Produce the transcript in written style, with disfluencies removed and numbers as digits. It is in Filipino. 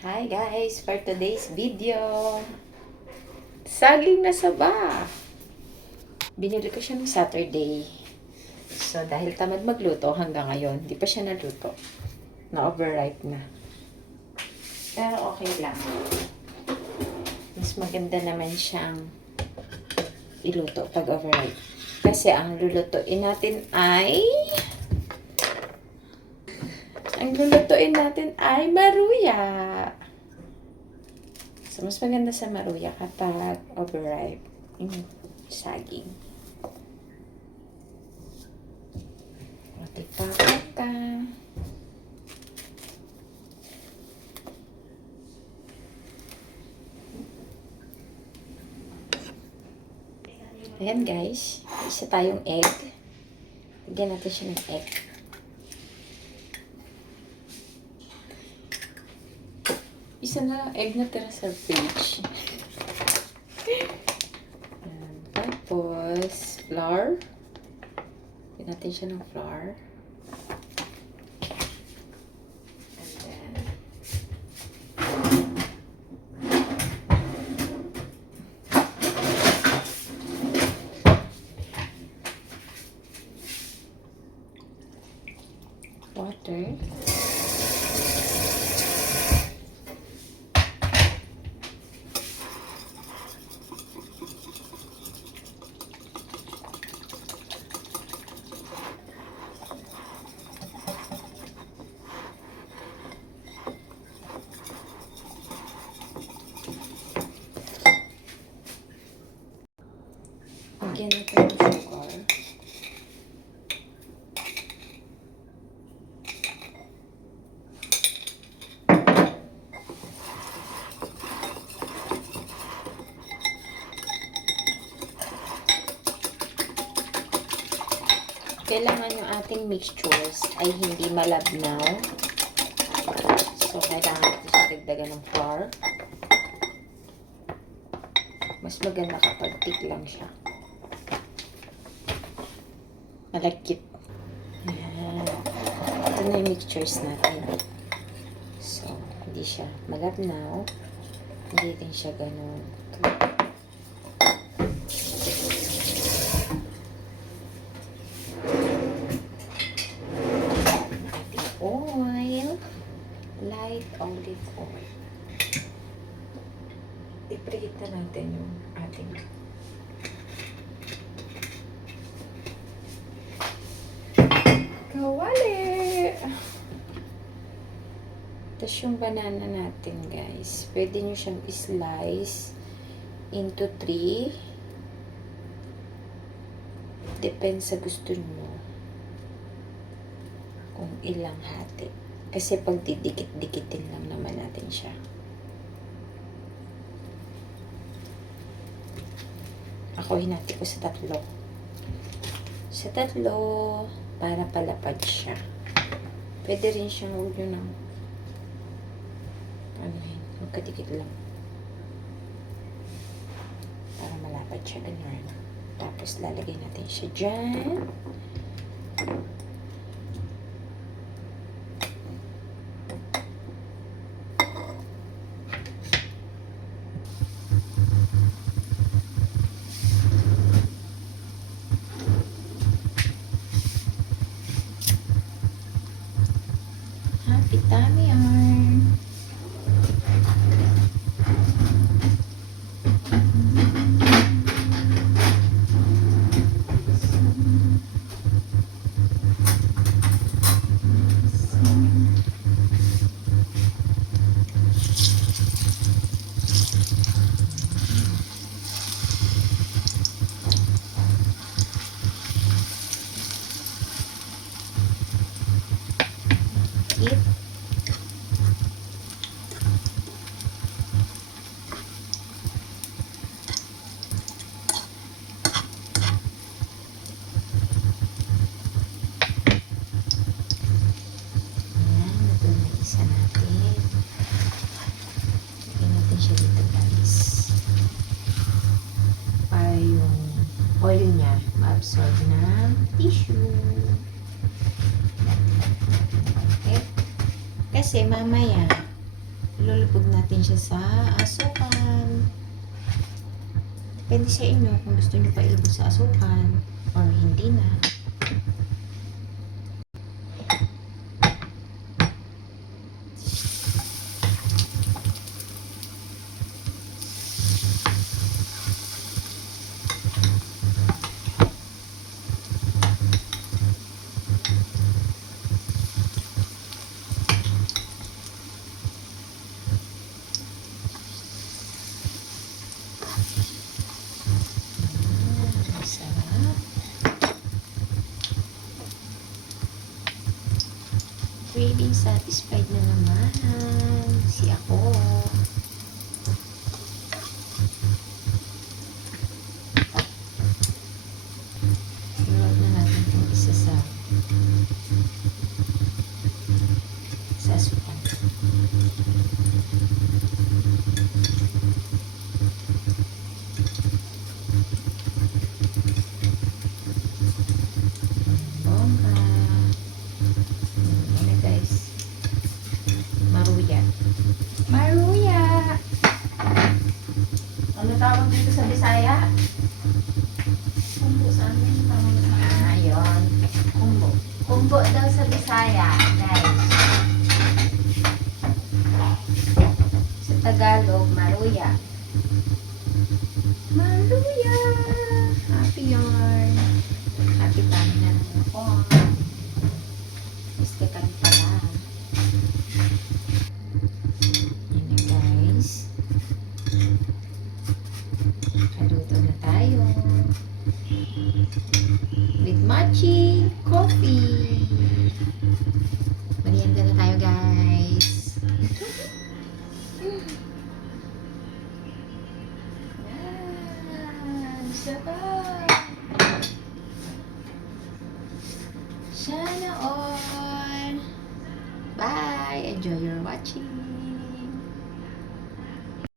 Hi guys, for today's video, saging na saba. Binili ko siya ng Saturday. So dahil tamad magluto hanggang ngayon, di pa siya naluto. Na-overripe na. Pero okay lang. Mas maganda naman siyang iluto pag overripe. Kasi ang lulutuin natin ay maruya. So, mas maganda sa maruya kapag overripe yung saging. Matipakan ka. Ayan guys, isa tayong egg. Lagyan natin siya ng egg. Isa na lang egg na tira sa fridge. Tapos, flour. Lagyan natin siya ng flour. And then, water. Lagyan natin ng sugar. Kailangan yung ating mixtures ay hindi malabnaw. So, kailangan natin siya dagdagan ng flour. Mas maganda kapag thick lang siya. Malagkit. Ayan. Ito na yung mixtures natin. So, hindi siya malabnaw. Hindi din siya ganun. Oil. Light olive oil. I-preheat na natin yung ating kawali. Tapos yung banana natin, guys. Pwede nyo siyang slice into 3. Depende sa gusto nyo. Kung ilang hati. Kasi pag didikit-dikitin lang naman natin siya. Ako hinati ko sa 3. Sa 3, para palapad siya. Pwede rin siyang huwag nyo ng magkadikit lang. Para malapad siya. Ganyan. Tapos lalagay natin siya dyan. Happy tummy arm. Eat. Oil niya ma-absorb ng tissue. Okay? Kasi mamaya ilulubog natin siya sa asukan. Depende sa inyo kung gusto nyo pa ilubog sa asukan or hindi na. Sarap. Craving satisfied na naman. Si ako. Iload na natin itong isa sa asukan. Bongga. Ano guys? Maruya. Maruya! Ano tawag dito sa Bisaya? Kumbo sa amin, tawag sa amin. Ayun. Kumbo. Kumbo daw sa Bisaya, guys. Sa Tagalog, maruya. Maruya! Happy yarn. Happy time na ako. Gusto ka rin pala. Yan na guys. Kaluto na tayo. With mochi coffee. Merienda na tayo guys. Yan. Sarap. Sana all. Bye. Enjoy your watching.